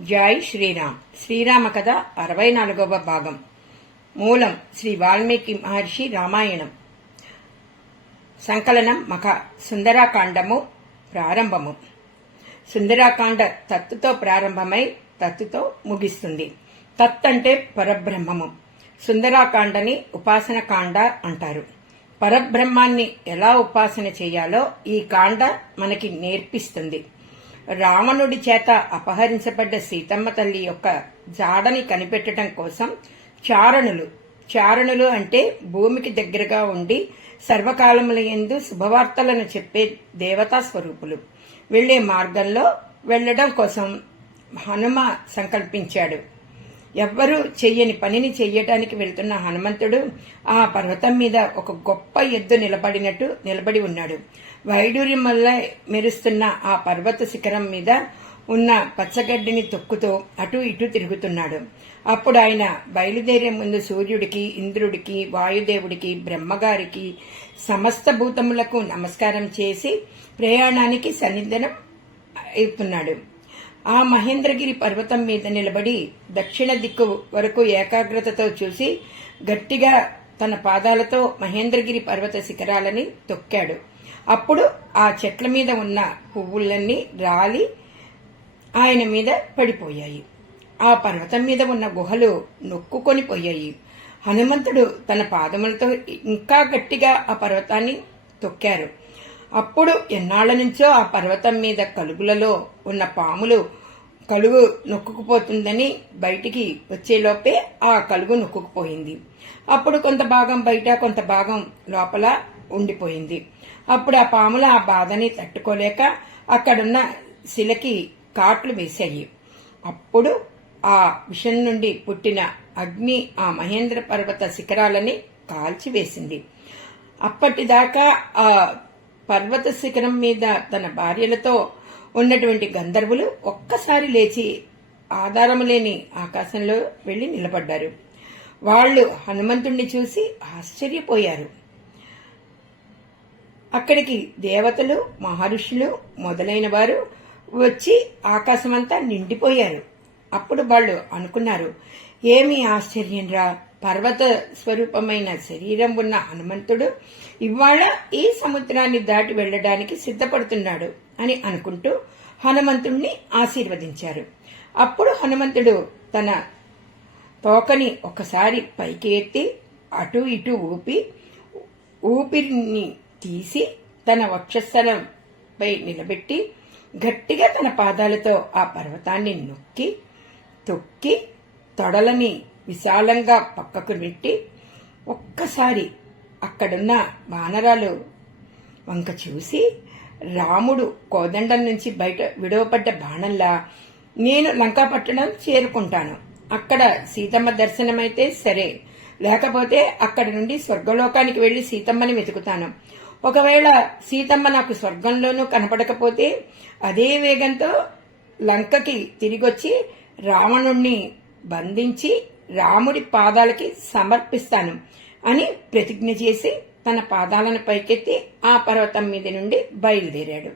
జై శ్రీరామ్. శ్రీరామ కథ అరవై నాలుగవ భాగం. మూలం శ్రీ వాల్మీకి మహర్షి రామాయణం. సంకలనం మఖ సుందరాకాండము ప్రారంభము. సుందరాకాండ తత్తుతో ప్రారంభమై తత్తుతో ముగిస్తుంది. తత్ అంటే పరబ్రహ్మము. సుందరాకాండని ఉపాసన కాండ అంటారు. పరబ్రహ్మాన్ని ఎలా ఉపాసన చేయాలో ఈ కాండ మనకి నేర్పిస్తుంది. రావణుడి చేత అపహరించబడ్డ సీతమ్మ తల్లి యొక్క జాడని కనిపెట్టడం కోసం చారణులు చారణులు అంటే భూమికి దగ్గరగా ఉండి సర్వకాలముల ఎందు శుభవార్తలను చెప్పే దేవతా స్వరూపులు. వెళ్ళే మార్గంలో వెళ్ళడం కోసం హనుమ సంకల్పించాడు. ఎవ్వరూ చెయ్యని పనిని చెయ్యటానికి వెళ్తున్న హనుమంతుడు ఆ పర్వతం మీద ఒక గొప్ప ఎద్దు నిలబడినట్టు నిలబడి ఉన్నాడు. వైడూర్యం వల్ల మెరుస్తున్న ఆ పర్వత శిఖరం మీద ఉన్న పచ్చగడ్డిని తొక్కుతో అటు ఇటు తిరుగుతున్నాడు. అప్పుడు ఆయన బయలుదేరే ముందు సూర్యుడికి ఇంద్రుడికి వాయుదేవుడికి బ్రహ్మగారికి సమస్త భూతములకు నమస్కారం చేసి ప్రయాణానికి సన్నిధనం అవుతున్నాడు ఆ మహేంద్రగిరి పర్వతం మీద నిలబడి దక్షిణ దిక్కు వరకు ఏకాగ్రతతో చూసి గట్టిగా తన పాదాలతో మహేంద్రగిరి పర్వత శిఖరాలని తొక్కాడు. అప్పుడు ఆ చెట్ల మీద ఉన్న పువ్వులన్నీ రాలి ఆయన మీద పడిపోయాయి. ఆ పర్వతం మీద ఉన్న గుహలు నొక్కుకొని పోయాయి. హనుమంతుడు తన పాదములతో ఇంకా గట్టిగా ఆ పర్వతాన్ని తొక్కారు. అప్పుడు ఎన్నాళ్ళ నుంచో ఆ పర్వతం మీద కలుగులలో ఉన్న పాములు కలుగు నొక్కుకుపోతుందని బయటికి వచ్చేలోపే ఆ కలుగు నొక్కుకుపోయింది. అప్పుడు కొంత భాగం బయట కొంత భాగం లోపల ఉండిపోయింది. అప్పుడు ఆ పాముల ఆ బాధని తట్టుకోలేక అక్కడున్న శిలకి కాట్లు వేశాయి. అప్పుడు ఆ విషం నుండి పుట్టిన అగ్ని ఆ మహేంద్ర పర్వత శిఖరాలని కాల్చివేసింది. అప్పటిదాకా ఆ పర్వత శిఖరం మీద తన భార్యలతో ఉన్నటువంటి గంధర్వులు ఒక్కసారి లేచి ఆధారము లేని ఆకాశంలో వెళ్ళి నిలబడ్డారు. వాళ్ళు హనుమంతుణ్ణి చూసి ఆశ్చర్యపోయారు. అక్కడికి దేవతలు మహర్షులు మొదలైన వారు వచ్చి ఆకాశమంతా నిండిపోయారు. అప్పుడు వాళ్ళు అనుకున్నారు ఏమి ఆశ్చర్యంరా? పర్వత స్వరూపమైన శరీరం ఉన్న హనుమంతుడు ఇవాళ ఈ సముద్రాన్ని దాటి వెళ్ళడానికి సిద్ధపడుతున్నాడు అని అనుకుంటూ హనుమంతుణ్ణి ఆశీర్వదించారు. అప్పుడు హనుమంతుడు తన తోకని ఒకసారి పైకి ఎత్తి అటు ఇటు ఊపి ఊపిరిని తీసి తన వక్షస్థలంపై నిలబెట్టి గట్టిగా తన పాదాలతో ఆ పర్వతాన్ని నొక్కి తొక్కి తొడలని విశాలంగా పక్కకు నెట్టి ఒక్కసారి అక్కడున్న వానరాలు వంక చూసి రాముడు కోదండం నుంచి బయట విడవపడ్డ బాణంలా నేను లంకాపట్టణం చేరుకుంటాను. అక్కడ సీతమ్మ దర్శనమైతే సరే. లేకపోతే అక్కడి నుండి స్వర్గలోకానికి వెళ్ళి సీతమ్మని వెతుకుతాను. ఒకవేళ సీతమ్మ నాకు స్వర్గంలోనూ కనపడకపోతే అదే వేగంతో లంకకి తిరిగొచ్చి రావణుణ్ణి బంధించి రాముడి పాదాలకి సమర్పిస్తాను. అని ప్రతిజ్ఞ చేసి తన పాదాలను పైకెత్తి ఆ పర్వతం మీద నుండి బయలుదేరాడు.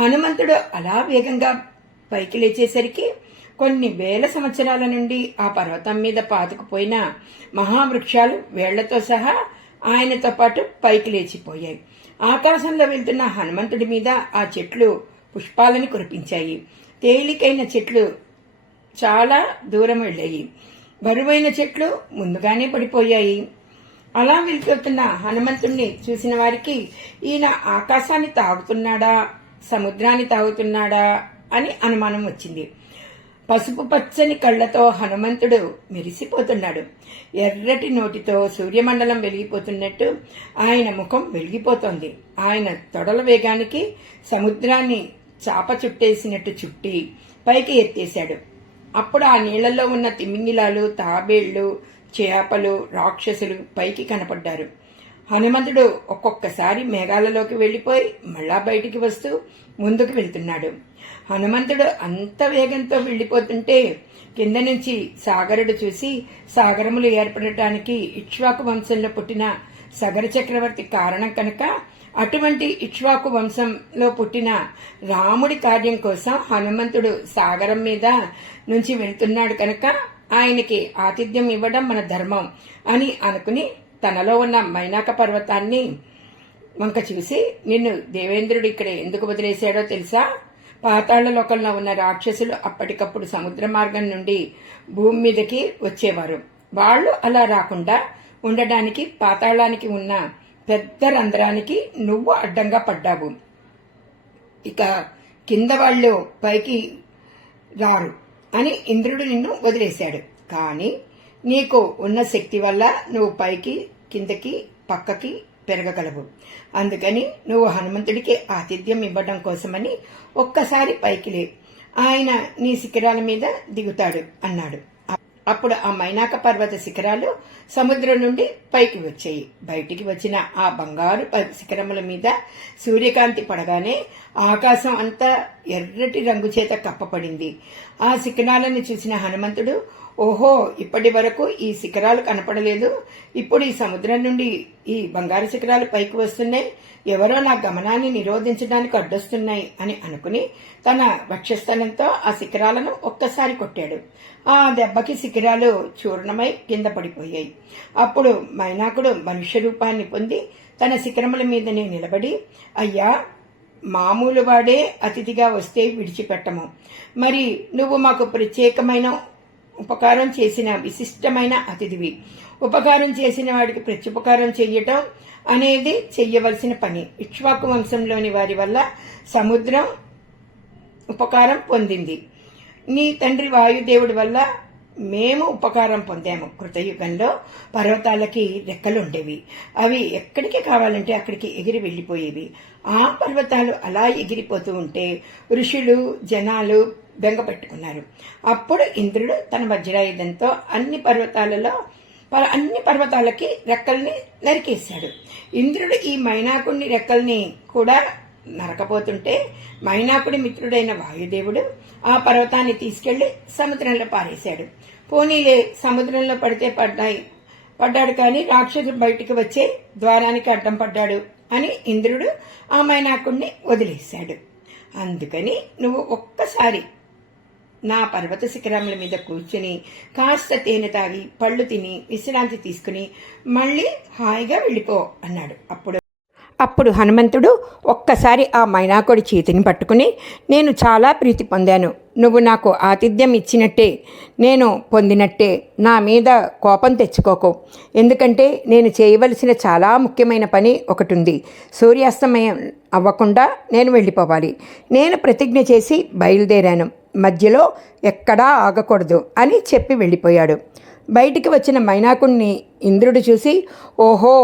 హనుమంతుడు అలా వేగంగా పైకి లేచేసరికి కొన్ని వేల సంవత్సరాల నుండి ఆ పర్వతం మీద పాతుకుపోయిన మహావృక్షాలు వేళ్ళతో సహా ఆయనతో పాటు పైకి లేచిపోయాయి. ఆకాశంలో వెళ్తున్న హనుమంతుడి మీద ఆ చెట్లు పుష్పాలని కురిపించాయి. తేలికైన చెట్లు చాలా దూరం వెళ్ళాయి. బరువైన చెట్లు ముందుగానే పడిపోయాయి. అలా వెళ్తున్న హనుమంతుణ్ణి చూసిన వారికి ఈయన ఆకాశాన్ని తాగుతున్నాడా సముద్రాన్ని తాగుతున్నాడా అని అనుమానం వచ్చింది. పసుపు పచ్చని కళ్ళతో హనుమంతుడు మెరిసిపోతున్నాడు. ఎర్రటి నోటితో సూర్యమండలం వెలిగిపోతున్నట్టు ఆయన ముఖం వెలిగిపోతోంది. ఆయన తొడల వేగానికి సముద్రాన్ని చాప చుట్టేసినట్టు చుట్టి పైకి ఎత్తేశాడు. అప్పుడు ఆ నీళ్ళలో ఉన్న తిమింగిలాలు తాబేళ్ళు చేపలు రాక్షసులు పైకి కనపడ్డారు. హనుమంతుడు ఒక్కొక్కసారి మేఘాలలోకి వెళ్ళిపోయి మళ్ళా బయటికి వస్తూ ముందుకు వెళ్తున్నాడు. హనుమంతుడు అంత వేగంతో వెళ్ళిపోతుంటే కింద నుంచి సాగరుడు చూసి సాగరములు ఏర్పడటానికి ఇక్ష్వాకు వంశంలో పుట్టిన సగర చక్రవర్తి కారణం కనుక అటువంటి ఇక్ష్వాకు వంశంలో పుట్టిన రాముడి కార్యం కోసం హనుమంతుడు సాగరం మీద నుంచి వెళ్తున్నాడు కనుక ఆయనకి ఆతిథ్యం ఇవ్వడం మన ధర్మం అని అనుకుని తనలో ఉన్న మైనాక పర్వతాన్ని వంక చూసి నిన్ను దేవేంద్రుడు ఇక్కడ ఎందుకు వదిలేశాడో తెలుసా? పాతాళ లోకంలో ఉన్న రాక్షసులు అప్పటికప్పుడు సముద్ర మార్గం నుండి భూమి మీదకి వచ్చేవారు. వాళ్ళు అలా రాకుండా ఉండడానికి పాతాళానికి ఉన్న పెద్ద రంధ్రానికి నువ్వు అడ్డంగా పడ్డావు. ఇక కింద వాళ్ళు పైకి రారు. అని ఇంద్రుడు నిన్ను వదిలేశాడు. కానీ నీకు ఉన్న శక్తి వల్ల నువ్వు పైకి కిందకి పక్కకి పెరగగలవు. అందుకని నువ్వు హనుమంతుడికి ఆతిథ్యం ఇవ్వడం కోసమని ఒక్కసారి పైకి లే. ఆయన నీ శిఖరాల మీద దిగుతాడు అన్నాడు. అప్పుడు ఆ మైనాక పర్వత శిఖరాలు సముద్రం నుండి పైకి వచ్చాయి. బయటికి వచ్చిన ఆ బంగారు శిఖరముల మీద సూర్యకాంతి పడగానే ఆకాశం అంతా ఎర్రటి రంగు చేత కప్పపడింది ఆ శిఖరాలను చూసిన హనుమంతుడు ఓహో ఇప్పటి వరకు ఈ శిఖరాలు కనపడలేదు. ఇప్పుడు ఈ సముద్రం నుండి ఈ బంగారు శిఖరాలు పైకి వస్తున్నాయి. ఎవరో నా గమనాన్ని నిరోధించడానికి అడ్డొస్తున్నాయి అని అనుకుని తన వక్షస్థలంతో ఆ శిఖరాలను ఒక్కసారి కొట్టాడు. ఆ దెబ్బకి శిఖరాలు చూర్ణమై కింద పడిపోయాయి. అప్పుడు మైనాకుడు మనుష్య రూపాన్ని పొంది తన శిఖరముల మీదనే నిలబడి అయ్యా మామూలు వాడే అతిథిగా వస్తే విడిచిపెట్టము. మరి నువ్వు మాకు ప్రత్యేకమైన ఉపకారం చేసిన విశిష్టమైన అతిథివి. ఉపకారం చేసిన వాడికి ప్రత్యుపకారం చెయ్యటం అనేది చెయ్యవలసిన పని. ఇక్ష్వాకు వంశంలోని వారి వల్ల సముద్రం ఉపకారం పొందింది. నీ తండ్రి వాయుదేవుడి వల్ల మేము ఉపకారం పొందాము. కృతయుగంలో పర్వతాలకి రెక్కలుండేవి. అవి ఎక్కడికి కావాలంటే అక్కడికి ఎగిరి వెళ్ళిపోయేవి. ఆ పర్వతాలు అలా ఎగిరిపోతూ ఉంటే ఋషులు జనాలు బెంగ పెట్టుకున్నారు. అప్పుడు ఇంద్రుడు తన వజ్రాయుధంతో అన్ని పర్వతాలలో ప- అన్ని పర్వతాలకి రెక్కల్ని నరికేశాడు. ఇంద్రుడు ఈ మైనాకుడిని రెక్కల్ని కూడా నరకపోతుంటే మైనాకుడి మిత్రుడైన వాయుదేవుడు ఆ పర్వతాన్ని తీసుకెళ్ళి సముద్రంలో పారేశాడు. పోనీలే సముద్రంలో పడితే పడ్డాయి. పడ్డాడు కానీ రాక్షసుడు బయటికి వచ్చే ద్వారానికి అడ్డం పడ్డాడు అని ఇంద్రుడు ఆ మైనాకుడిని వదిలేశాడు. అందుకని నువ్వు ఒక్కసారి నా పర్వత శిఖరముల మీద కూర్చుని కాస్త తేనె తాగి పళ్ళు తిని విశ్రాంతి తీసుకుని మళ్ళీ హాయిగా వెళ్ళిపో అన్నాడు. అప్పుడు అప్పుడు హనుమంతుడు ఒక్కసారి ఆ మైనాకుడి చేతిని పట్టుకుని నేను చాలా ప్రీతి పొందాను. నువ్వు నాకు ఆతిథ్యం ఇచ్చినట్టే నేను పొందినట్టే. నా మీద కోపం తెచ్చుకోకు. ఎందుకంటే నేను చేయవలసిన చాలా ముఖ్యమైన పని ఒకటి ఉంది సూర్యాస్తమయం అవ్వకుండా నేను వెళ్ళిపోవాలి. నేను ప్రతిజ్ఞ చేసి బయలుదేరాను. మధ్యలో ఎక్కడా ఆగకూడదు అని చెప్పి వెళ్ళిపోయాడు. బయటికి వచ్చిన మైనాకుణ్ణి ఇంద్రుడు చూసి ఓహో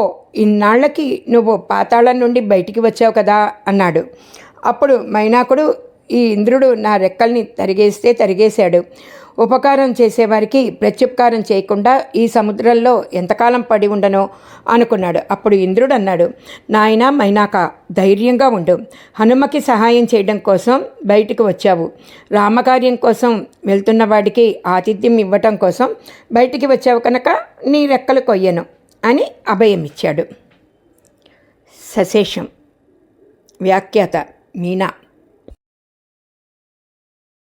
ఇన్నాళ్ళకి నువ్వు పాతాళం నుండి బయటికి వచ్చావు కదా అన్నాడు. అప్పుడు మైనాకుడు ఈ ఇంద్రుడు నా రెక్కల్ని తరిగేస్తే తరిగేశాడు. ఉపకారం చేసేవారికి ప్రత్యుపకారం చేయకుండా ఈ సముద్రంలో ఎంతకాలం పడి ఉండనో అనుకున్నాడు. అప్పుడు ఇంద్రుడు అన్నాడు నాయనా మైనాక ధైర్యంగా ఉండు. హనుమకి సహాయం చేయడం కోసం బయటికి వచ్చావు. రామకార్యం కోసం వెళ్తున్న వాడికి ఆతిథ్యం ఇవ్వటం కోసం బయటికి వచ్చావు కనుక నీ రెక్కలు కొయ్యను అని అభయం ఇచ్చాడు సశేషం. వ్యాఖ్యాత మీనా.